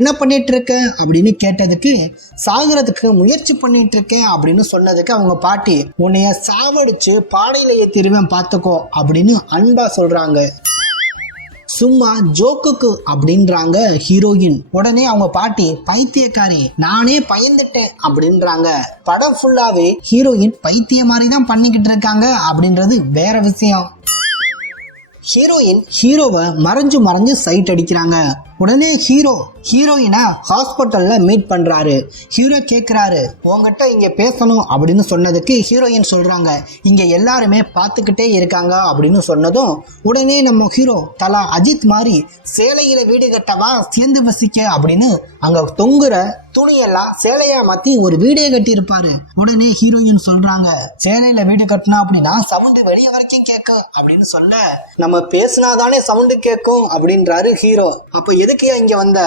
என்ன பண்ணிட்டு இருக்க அப்படின்னு கேட்டதுக்கு சாகிறதுக்கு முயற்சி பண்ணிட்டு இருக்கேன் அப்படின்னு சொன்னதுக்கு அவங்க பாட்டி உன்னைய சாவடிச்சு பாடையில ஏத்திருவேன் பார்த்துக்கோ அப்படின்னு அன்பா சொல்றாங்க. சும்மா ஜோக்குக்கு அப்படின்றாங்க ஹீரோயின். உடனே அவங்க பாட்டி பைத்தியக்காரி நானே பயந்துட்டேன் அப்படின்றாங்க. படம் ஃபுல்லாவே ஹீரோயின் பைத்திய மாதிரி தான் பண்ணிக்கிட்டு இருக்காங்க அப்படின்றது வேற விஷயம். ஹீரோயின் ஹீரோவை மறைஞ்சு சைட் அடிக்கிறாங்க. உடனே ஹீரோயினை ஹாஸ்பிட்டல்ல மீட் பண்றாரு. ஹீரோ கேட்கிறாரு உங்ககிட்ட இங்க பேசணும் அப்படின்னு சொன்னதுக்கு ஹீரோயின் சொல்றாங்க இங்க எல்லாருமே பார்த்துக்கிட்டே இருக்காங்க அப்படின்னு சொன்னதும் உடனே நம்ம ஹீரோ தலா அஜித் மாதிரி சேலையில வீடு கட்டவா சேர்ந்து வசிக்க அப்படின்னு அங்க தொங்குற துணியெல்லாம் சேலையா மாத்தி ஒரு வீடே கட்டி இருப்பாரு. உடனே ஹீரோயின் சொல்றாங்க சேலையில வீடு கட்டினா அப்படின்னா சவுண்டு வெளியே வரைக்கும் கேட்கும் அப்படின்னு சொல்ல நம்ம பேசினாதானே சவுண்டு கேட்கும் அப்படின்றாரு ஹீரோ. அப்ப எதுக்கு இங்க வந்த